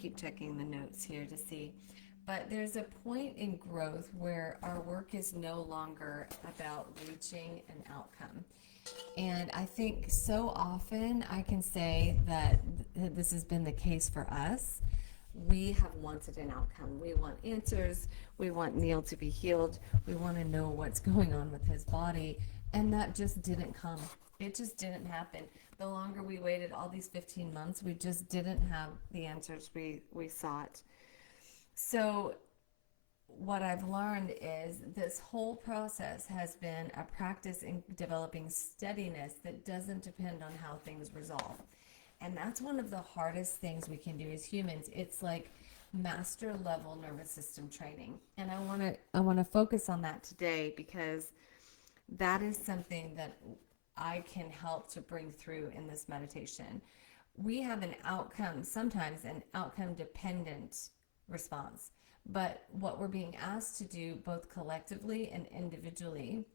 keep checking the notes here to see. But there's a point in growth where our work is no longer about reaching an outcome. And I think so often I can say that this has been the case for us. We have wanted an outcome. We want answers. We want Neil to be healed. We want to know what's going on with his body. And that just didn't come. It just didn't happen. The longer we waited, all these 15 months, we just didn't have the answers we sought. So what I've learned is this whole process has been a practice in developing steadiness that doesn't depend on how things resolve. And that's one of the hardest things we can do as humans. It's like master level nervous system training. And I want to focus on that today because that is something that I can help to bring through in this meditation. We have an outcome, sometimes an outcome dependent response. But what we're being asked to do, both collectively and individually,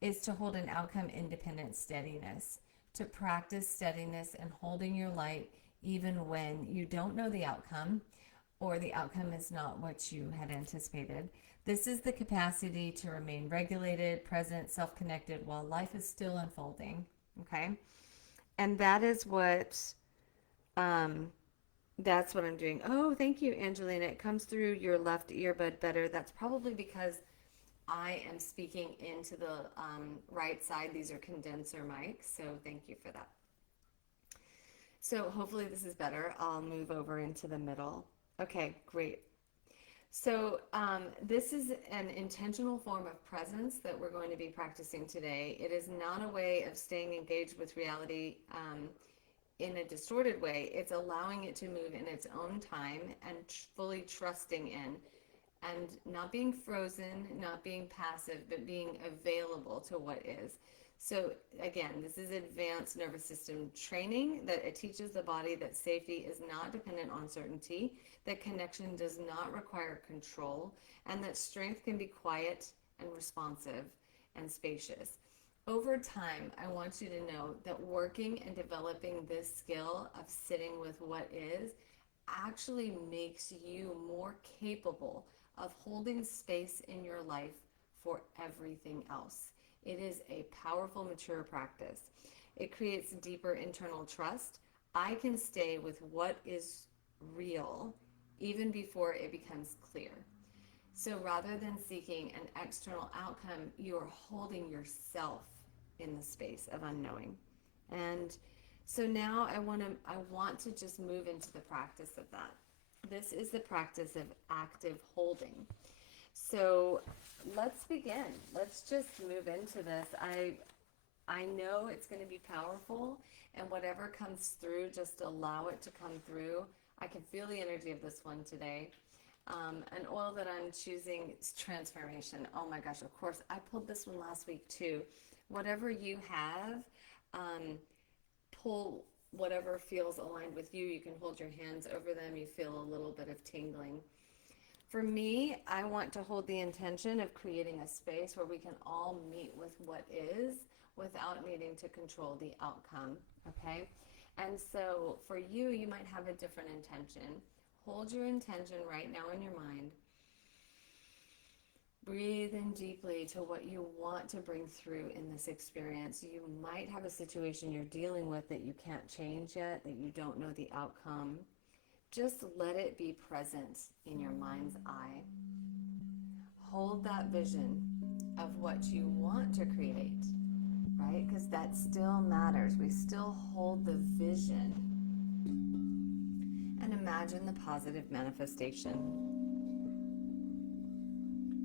is to hold an outcome independent steadiness, to practice steadiness and holding your light even when you don't know the outcome or the outcome is not what you had anticipated. This is the capacity to remain regulated, present, self-connected while life is still unfolding. Okay? And that's what I'm doing. Oh, thank you, Angelina. It comes through your left earbud better. That's probably because I am speaking into the right side. These are condenser mics, so thank you for that. So hopefully this is better. I'll move over into the middle. Okay, great. So this is an intentional form of presence that we're going to be practicing today. It is not a way of staying engaged with reality in a distorted way. It's allowing it to move in its own time and fully trusting in and not being frozen, not being passive, but being available to what is. So again, this is advanced nervous system training that it teaches the body that safety is not dependent on certainty, that connection does not require control, and that strength can be quiet and responsive and spacious. Over time, I want you to know that working and developing this skill of sitting with what is actually makes you more capable of holding space in your life for everything else. It is a powerful, mature practice. It creates deeper internal trust. I can stay with what is real even before it becomes clear. So rather than seeking an external outcome, you're holding yourself in the space of unknowing. And so now I want to just move into the practice of that. This is the practice of active holding. So let's begin. Let's just move into this. I know it's going to be powerful, and whatever comes through, just allow it to come through. I can feel the energy of this one today. An oil that I'm choosing is transformation. Oh my gosh, of course. I pulled this one last week too. Whatever you have, pull whatever feels aligned with you. You can hold your hands over them. You feel a little bit of tingling. For me, I want to hold the intention of creating a space where we can all meet with what is without needing to control the outcome, okay? And so for you, you might have a different intention. Hold your intention right now in your mind. Breathe in deeply to what you want to bring through in this experience. You might have a situation you're dealing with that you can't change yet, that you don't know the outcome. Just let it be present in your mind's eye. Hold that vision of what you want to create, right? Because that still matters. We still hold the vision. And imagine the positive manifestation.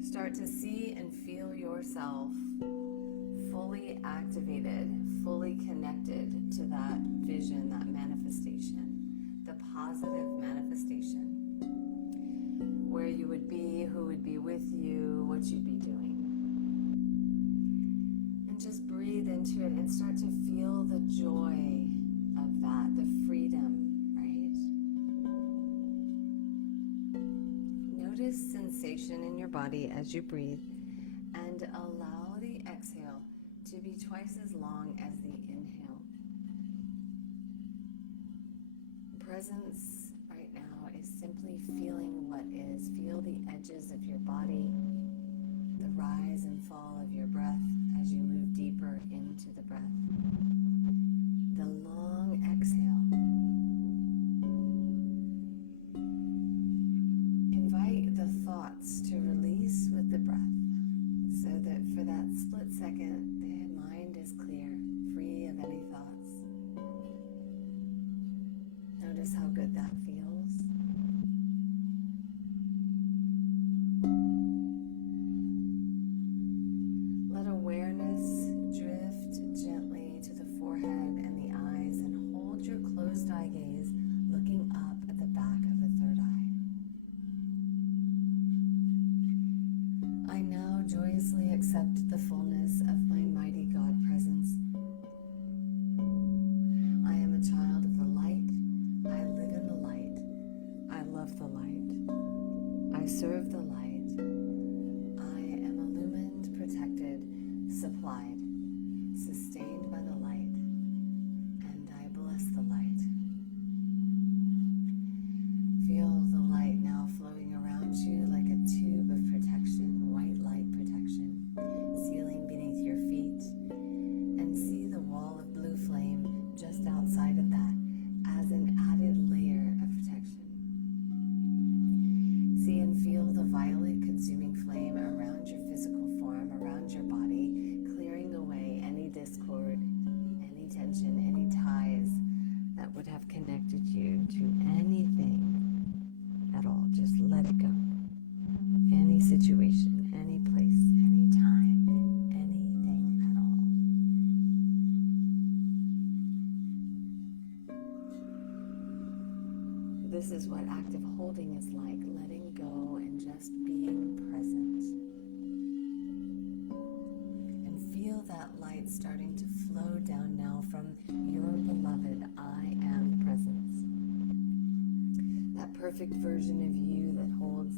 Start to see and feel yourself fully activated, fully connected to that vision, that manifestation, the positive manifestation, where you would be, who would be with you, what you'd be doing. And just breathe into it and start to feel the joy of that, the freedom, right? Notice sensation in your body as you breathe, and allow the exhale to be twice as long as the inhale. Presence right now is simply I now joyously accept the fullness of my mighty God presence. I am a child of the light. I live in the light. I love the light. I serve the light. I am illumined, protected, supplied, sustained by the light, and I bless the light. Feel the light now flowing around you like a tube of protection, white light protection, sealing beneath your feet, and see the wall of blue flame just outside of that as an added layer of protection. See and feel the violet consuming flame around your physical form, around your body, clearing away any discord, any tension, any ties that would have connected you to anything at all. Just let it go. Any situation, any place, any time, anything at all. This is what active holding is like, letting go and just being present. And feel that light starting to flow down now from your beloved I am presence. That perfect version of you that holds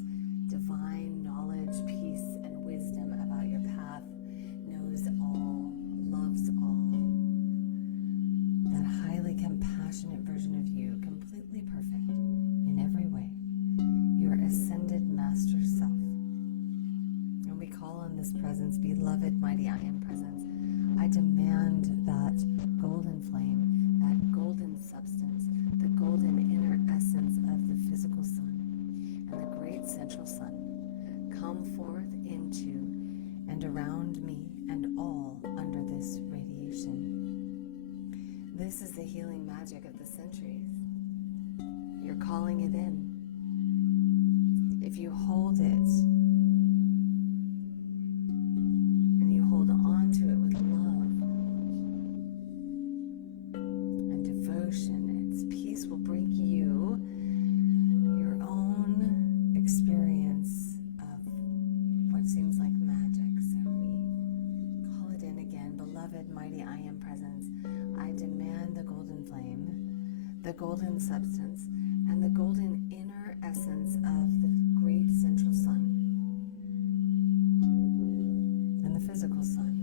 divine knowledge, peace, and wisdom about your path, knows all, loves all. That highly compassionate version of you, completely perfect in every way. Your ascended master self. And we call on this presence, beloved, mighty I am presence. I demand that golden flame, that golden substance, the golden inner essence of the physical sun and the great central sun come forth into and around me and all under this radiation. This is the healing magic of the centuries. You're calling it in. If you hold it and you hold on to it with love and devotion, its peace will bring you your own experience of what seems like magic. So we call it in again. Beloved, mighty I am presence, I demand the golden flame, the golden substance, and the golden inner essence of the great central sun and the physical sun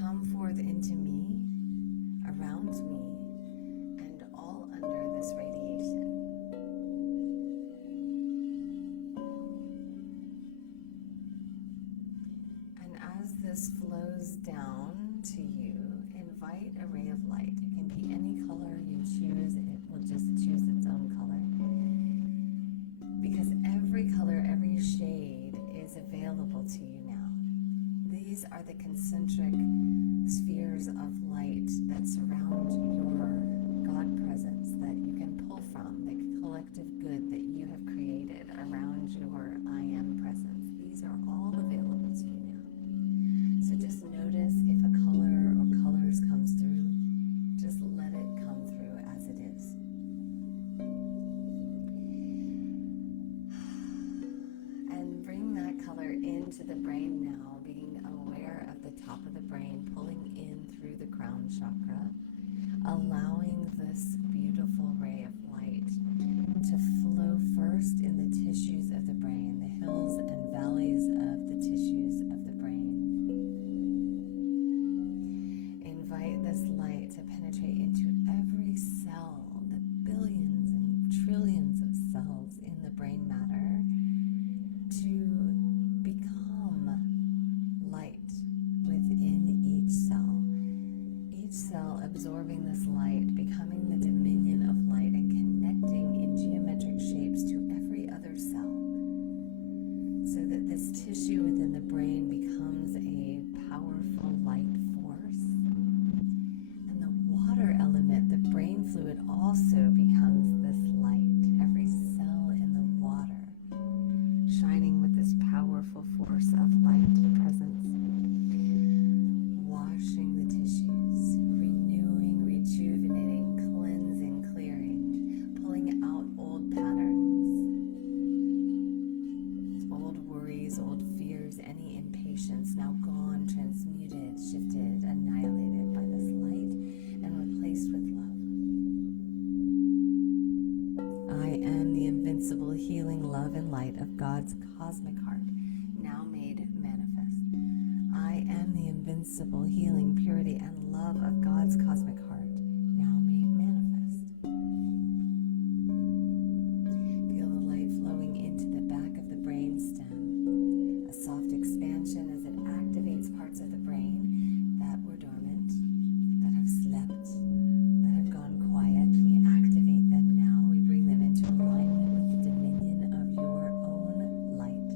come forth into me, around me, and all under this radiation. And as this flows down to you, invite a ray of light. It can be any color you choose. It will just choose its own color. Because every color, every shade is available to you now. These are the concentric spheres of light that surround your God presence that you can pull from, the collective good that you have created around your I am presence. These are all available to you now. So just notice if a color or colors comes through. Just let it come through as it is. And bring that color into the brain now, being aware of the top of the brain, pulling in through the crown chakra, allowing this beautiful ray of light to flow first in the tissues of the brain, the hills and valleys of the tissues of the brain. Invite this light to penetrate into every cell, the billions and trillions of cells in the brain matter, to become light within each cell absorbing this light, becoming the dimension of God's cosmic heart, now made manifest. I am the invincible healing, purity, and love of God's cosmic heart, now made manifest. Feel the light flowing into the back of the brain stem, a soft expansion as it activates parts of the brain that were dormant, that have slept, that have gone quiet. We activate them now. We bring them into alignment with the dominion of your own light.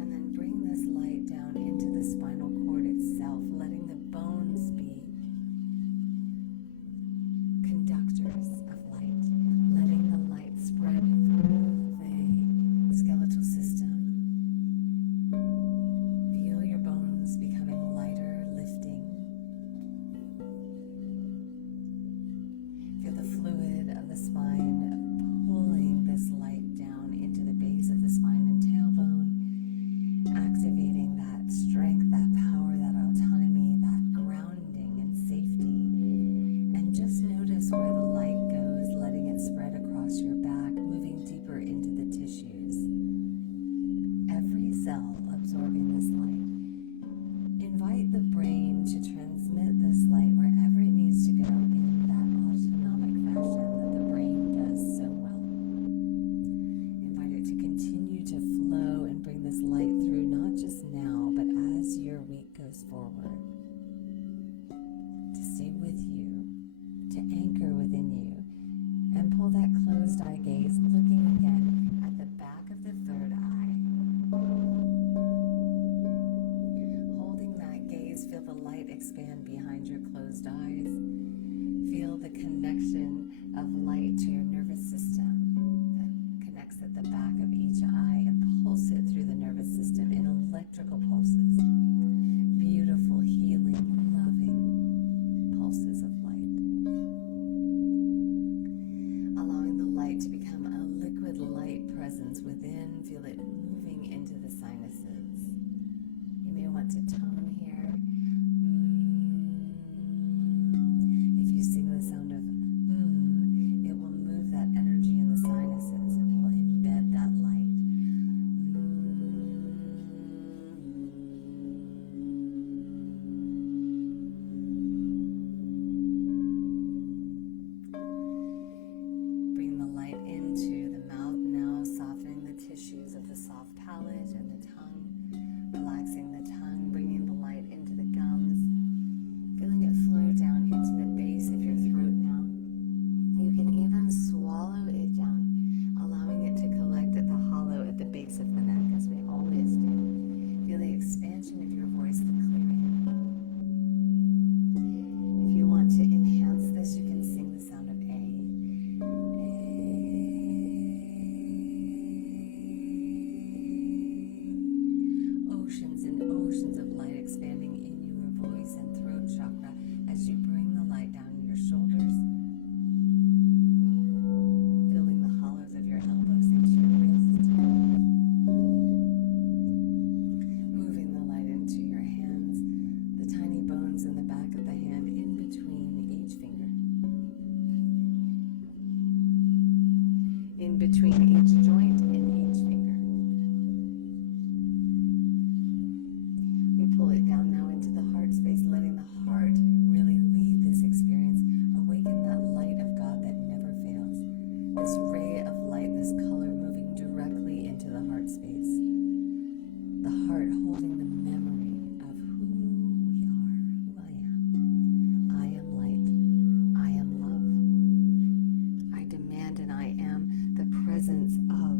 And then bring this light down into the spinal cord itself, letting the bones be conductors of light, letting the light spread through the skeletal system. Feel your bones becoming lighter, lifting. Feel the fluid of the spine pulling this light down into the base of the spine and tailbone, activating that strength, that power, that autonomy, that grounding and safety. And just notice where the light goes, letting it spread across your back, moving deeper into the tissues. Every cell absorbing this light. Invite the brain to transmit this light wherever it needs to go in that autonomic fashion that the brain does so well. Invite it to continue to flow and bring this light through, not just now, but as your week goes forward. To stay with you, to anchor within you, and pull that closed eye gaze, looking again at the back of the third eye. Holding that gaze, feel the light expand behind your closed eyes. Feel the connection of light to your nervous system that connects at the back of each eye and pulse it through the nervous system in electrical pulses. Beautiful, healing, loving pulses of light. Allowing the light to become a liquid light presence within. Feel it moving into the sinuses. You may want to tone here. If you sing the sound of it will move that energy in the sinuses. It will embed that light. Bring the light into the mouth now, softening the tissues of the soft palate and the tongue, relaxing the tongue, bringing the light into the gums, feeling it flow down into the base of your throat now. You can even swallow it down, allowing it to collect at the hollow at the base of the neck, as we always do. Feel the expansion of your voice, the clearing. If you want to enhance this, you can sing the sound of A. Oceans and oceans of light expanding in your voice and throat chakra as you bring the light down in your shoulders, filling the hollows of your elbows into your wrist, moving the light into your hands, the tiny bones in the back of the hand in between each finger, in between each joint and each finger. We pull it down now into the heart space, letting the heart really lead this experience. Awaken that light of God that never fails. This ray of light, this color moving directly into the heart space. The heart holding the memory of who we are, who I am. I am light. I am love. I demand and I am the presence of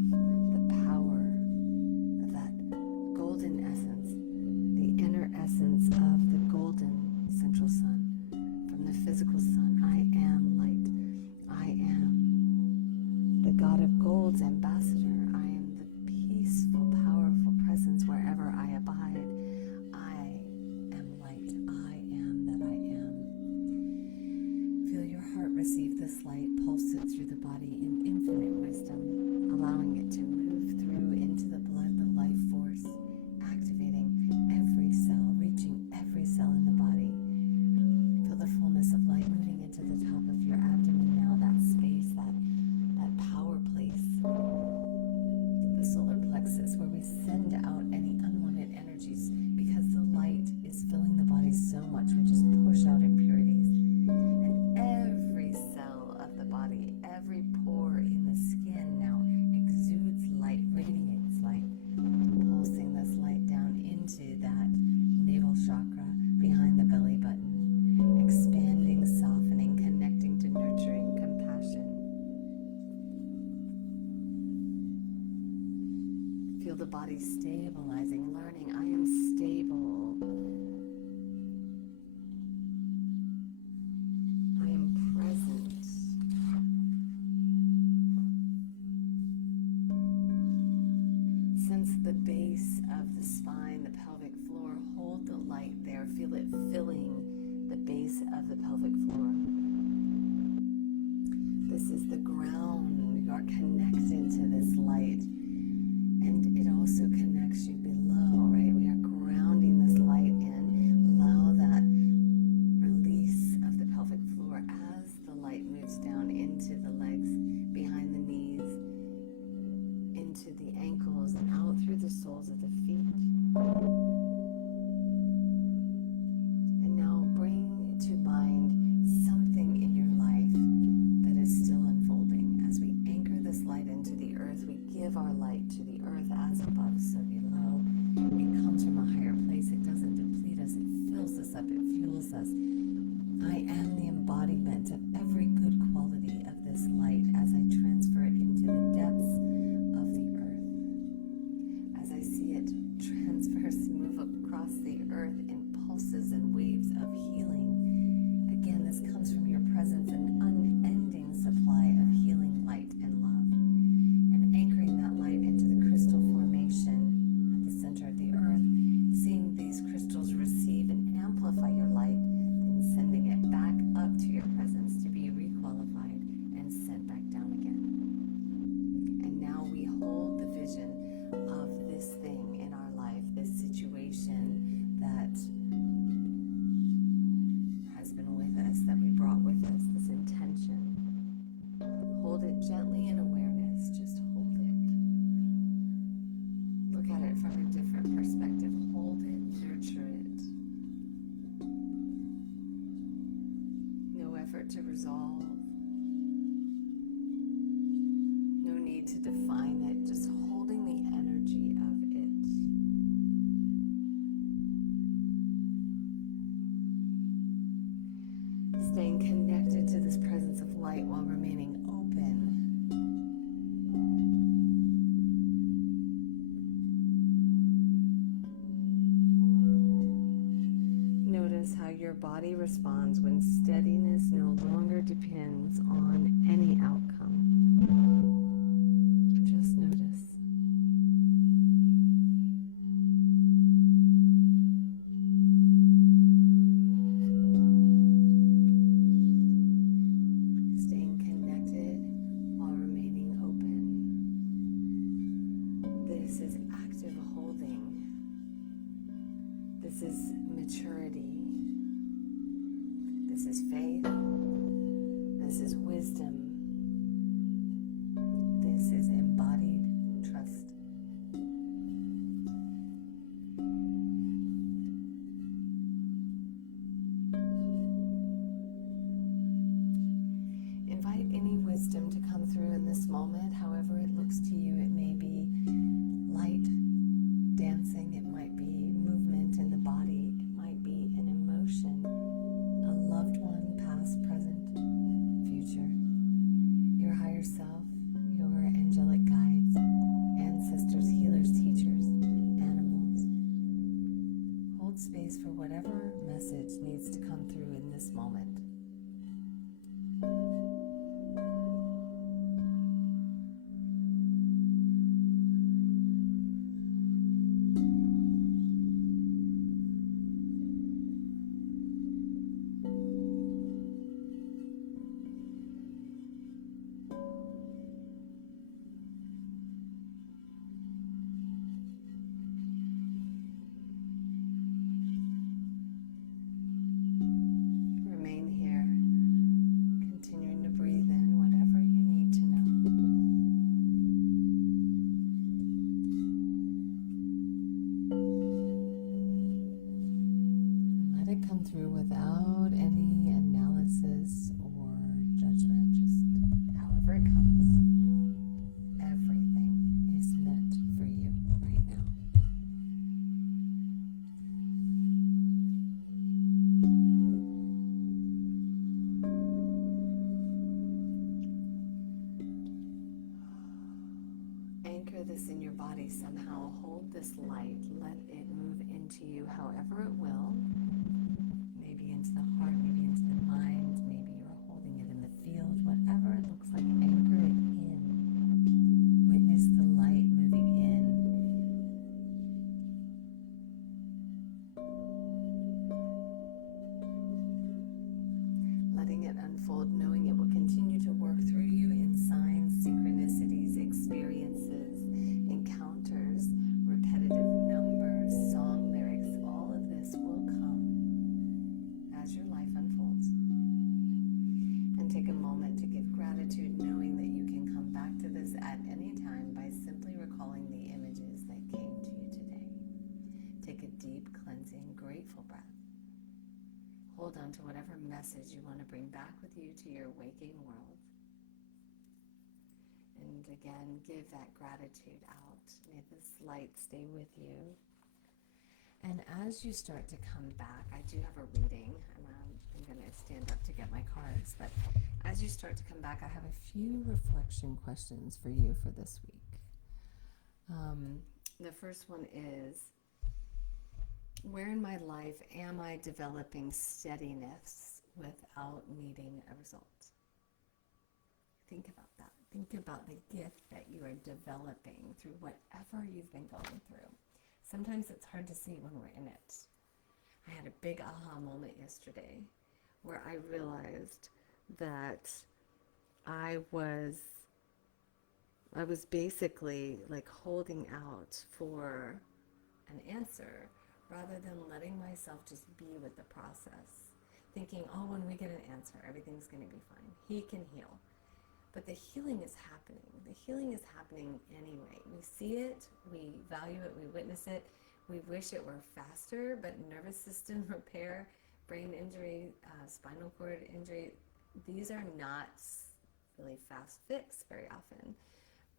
the body stabilizing, learning I am stable. I am present. Sense the base of the spine, the pelvic floor. Hold the light there. Feel it filling the base of the pelvic floor. This is the ground. You are connected to this light. And it also connects you below, right? We are grounding this light in. Allow that release of the pelvic floor as the light moves down into the legs, behind the knees, into the ankles, and out through the soles of the feet. And now bring to mind something in your life that is still unfolding. As we anchor this light into the earth, we give our light to the earth as above, so below. It comes from a higher place. It doesn't deplete us. It fills us up. It fuels us. I am the embodiment of every good quality of this light as I transfer it into the depths of the earth. As I see it transverse, move across the earth in pulses and waves of healing. Again, this comes from your presence, an unending supply of healing light and love. And anchoring that light into the crystal formation at the center of the earth, seeing these crystals receive and amplify your light, then sending it back up to your presence to be requalified and sent back down again. And now we hold the vision of this thing in our life, this situation that has been with us, that we brought with us, this intention. Hold it gently in awareness, just hold it. Look at it from a different perspective. Hold it, nurture it. No effort to resolve. No need to define it, just holding the energy of it. Staying connected to this presence of light while remaining open. Notice how your body responds when steadiness no longer depends on any outcome. Just notice. Staying connected while remaining open. This is active holding. This is maturity. This is faith. This is wisdom. This is embodied trust. Invite any wisdom to come through in this moment, however it looks to you. It may be light, dancing. It might be movement in the body. It might be an emotion, a loved one, past, present, future, your higher self, your angelic guides, ancestors, healers, teachers, animals. Hold space for whatever message needs to come through in this moment. Remain here, continuing to breathe in whatever you need to know. Let it come through without any analysis or judgment, just however it comes. Everything is meant for you right now. Anchor this in your body somehow. this light, let it move into you however it will. Maybe into the heart, maybe into the mind, maybe you're holding it in the field, whatever it looks like, anchor it in. Witness the light moving in. Letting it unfold, knowing it will continue to work through you in signs, synchronicities, experiences, encounters, repetitive numbers, song lyrics. All of this will come as your life unfolds. And take a moment to give gratitude, knowing that you can come back to this at any time by simply recalling the images that came to you today. Take a deep, cleansing, grateful breath. Hold on to whatever message you want to bring back with you to your waking world. And again, give that gratitude out. May this light stay with you. And as you start to come back, I do have a reading. I'm going to stand up to get my cards. But as you start to come back, I have a few reflection questions for you for this week. The first one is, where in my life am I developing steadiness without needing a result? Think about that. Think about the gift that you are developing through whatever you've been going through. Sometimes it's hard to see when we're in it. I had a big aha moment yesterday where I realized that I was basically like holding out for an answer rather than letting myself just be with the process, thinking, oh, when we get an answer, everything's going to be fine. He can heal. But the healing is happening. The healing is happening anyway. We see it, we value it, we witness it. We wish it were faster, but nervous system repair, brain injury, spinal cord injury, these are not really fast fix very often.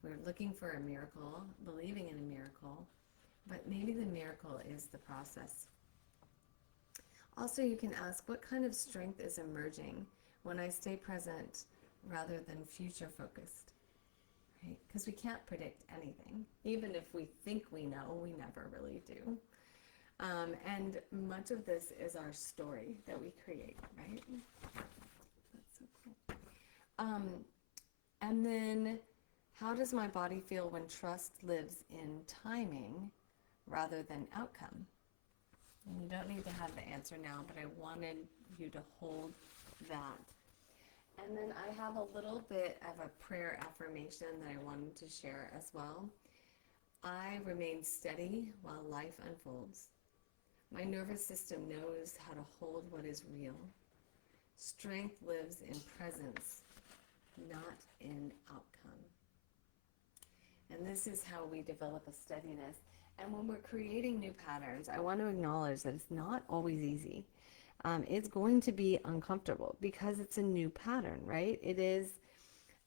We're looking for a miracle, believing in a miracle, but maybe the miracle is the process. Also, you can ask, what kind of strength is emerging when I stay present rather than future focused? Right? Because we can't predict anything. Even if we think we know, we never really do. And much of this is our story that we create, right? That's so cool. And then, how does my body feel when trust lives in timing rather than outcome? And you don't need to have the answer now, but I wanted you to hold that. And then I have a little bit of a prayer affirmation that I wanted to share as well. I remain steady while life unfolds. My nervous system knows how to hold what is real. Strength lives in presence, not in outcome. And this is how we develop a steadiness. And when we're creating new patterns, I want to acknowledge that it's not always easy. It's going to be uncomfortable because it's a new pattern, right? It is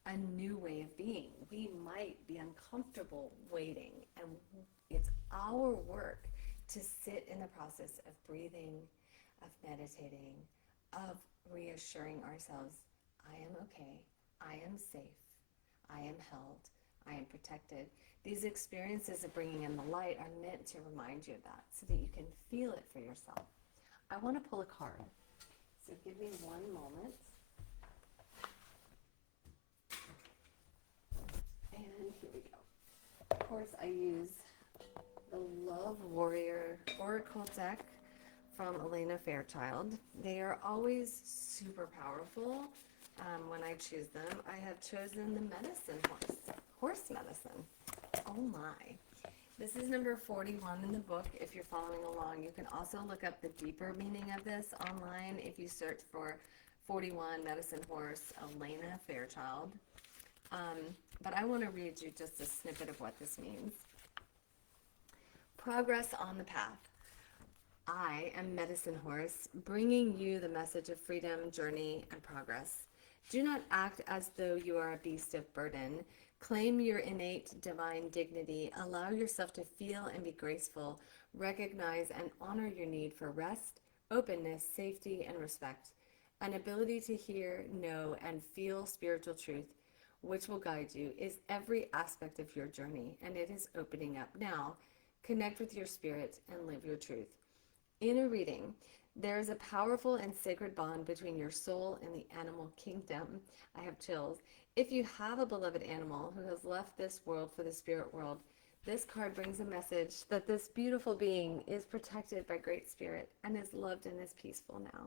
a new way of being. We might be uncomfortable waiting, and it's our work to sit in the process of breathing, of meditating, of reassuring ourselves, I am okay, I am safe, I am held, I am protected. These experiences of bringing in the light are meant to remind you of that so that you can feel it for yourself. I want to pull a card, so give me one moment. And here we go. Of course, I use the Love Warrior Oracle deck from Elena Fairchild. They are always super powerful when I choose them. I have chosen the medicine horse medicine. Oh my. This is number 41 in the book if you're following along. You can also look up the deeper meaning of this online if you search for 41 Medicine Horse Elena Fairchild. But I want to read you just a snippet of what this means. Progress on the path. I am Medicine Horse, bringing you the message of freedom, journey, and progress. Do not act as though you are a beast of burden. Claim your innate divine dignity. Allow yourself to feel and be graceful. Recognize and honor your need for rest, openness, safety, and respect. An ability to hear, know, and feel spiritual truth, which will guide you, is every aspect of your journey, and it is opening up now. Connect with your spirit and live your truth. In a reading, there is a powerful and sacred bond between your soul and the animal kingdom. I have chills. If you have a beloved animal who has left this world for the spirit world, this card brings a message that this beautiful being is protected by Great Spirit and is loved and is peaceful now.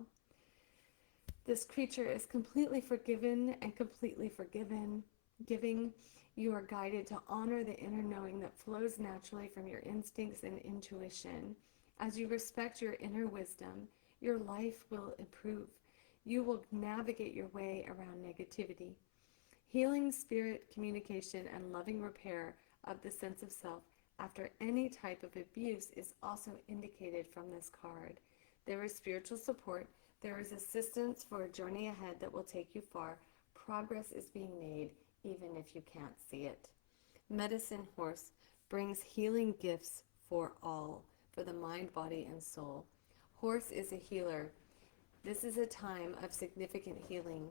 This creature is completely forgiven and completely giving. You are guided to honor the inner knowing that flows naturally from your instincts and intuition. As you respect your inner wisdom, your life will improve. You will navigate your way around negativity. Healing, spirit, communication, and loving repair of the sense of self after any type of abuse is also indicated from this card. There is spiritual support. There is assistance for a journey ahead that will take you far. Progress is being made, even if you can't see it. Medicine Horse brings healing gifts for all, for the mind, body, and soul. Horse is a healer. This is a time of significant healing,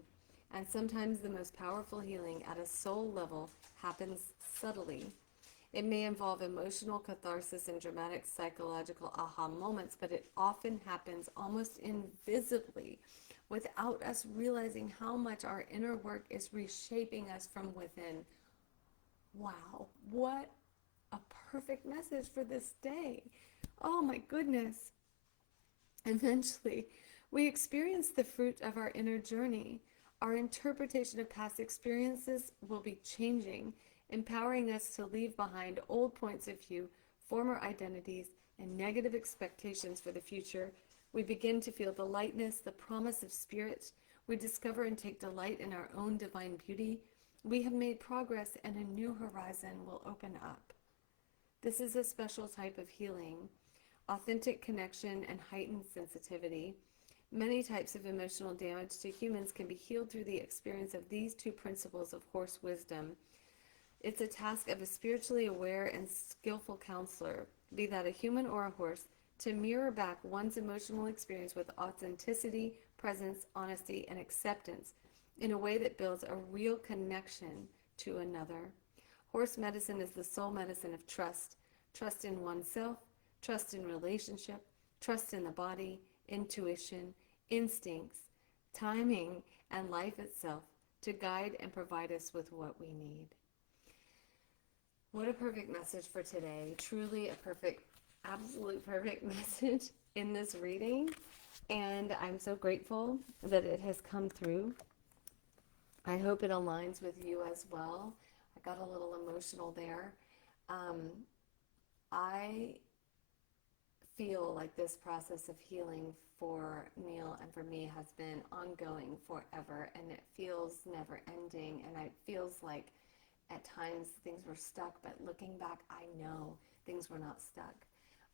and sometimes the most powerful healing at a soul level happens subtly. It may involve emotional catharsis and dramatic psychological aha moments, but it often happens almost invisibly without us realizing how much our inner work is reshaping us from within. Wow, what a perfect message for this day. Oh my goodness. Eventually, we experience the fruit of our inner journey. Our interpretation of past experiences will be changing, empowering us to leave behind old points of view, former identities, and negative expectations for the future. We begin to feel the lightness, the promise of spirit. We discover and take delight in our own divine beauty. We have made progress, and a new horizon will open up. This is a special type of healing, authentic connection and heightened sensitivity. Many types of emotional damage to humans can be healed through the experience of these two principles of horse wisdom. It's a task of a spiritually aware and skillful counselor, be that a human or a horse, to mirror back one's emotional experience with authenticity, presence, honesty, and acceptance in a way that builds a real connection to another. Horse medicine is the soul medicine of trust. Trust in oneself, trust in relationship, trust in the body, intuition, instincts, timing, and life itself to guide and provide us with what we need. What a perfect message for today. Truly a perfect, absolute perfect message in this reading. And I'm so grateful that it has come through. I hope it aligns with you as well. I got a little emotional there. I feel like this process of healing for Neil and for me has been ongoing forever, and it feels never ending, and it feels like at times things were stuck, but looking back, I know things were not stuck.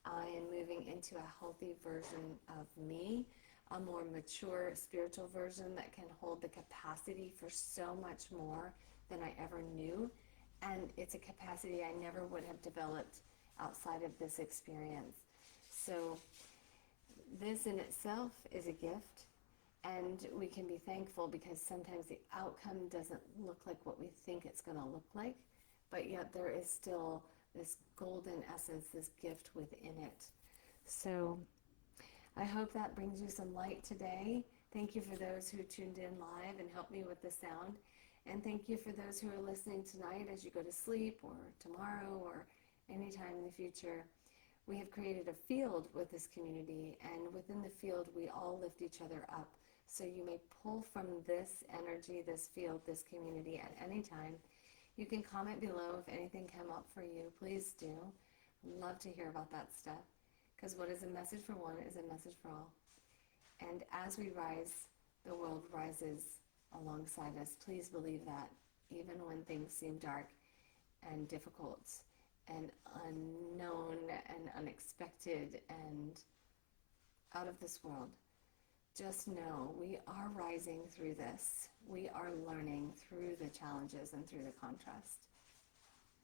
I am moving into a healthy version of me, a more mature spiritual version that can hold the capacity for so much more than I ever knew. And it's a capacity I never would have developed outside of this experience. So this in itself is a gift, and we can be thankful because sometimes the outcome doesn't look like what we think it's going to look like, but yet there is still this golden essence, this gift within it. So I hope that brings you some light today. Thank you for those who tuned in live and helped me with the sound. And thank you for those who are listening tonight as you go to sleep or tomorrow or anytime in the future. We have created a field with this community, and within the field we all lift each other up. So you may pull from this energy, this field, this community at any time. You can comment below if anything came up for you. Please do. Love to hear about that stuff, because what is a message for one is a message for all. And as we rise, the world rises alongside us. Please believe that, even when things seem dark and difficult and unknown and unexpected and out of this world, just know we are rising through this. We are learning through the challenges and through the contrast.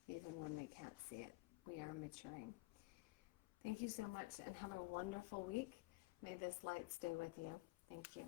Even when we can't see it, we are maturing. Thank you so much, and have a wonderful week. May this light stay with you. Thank you.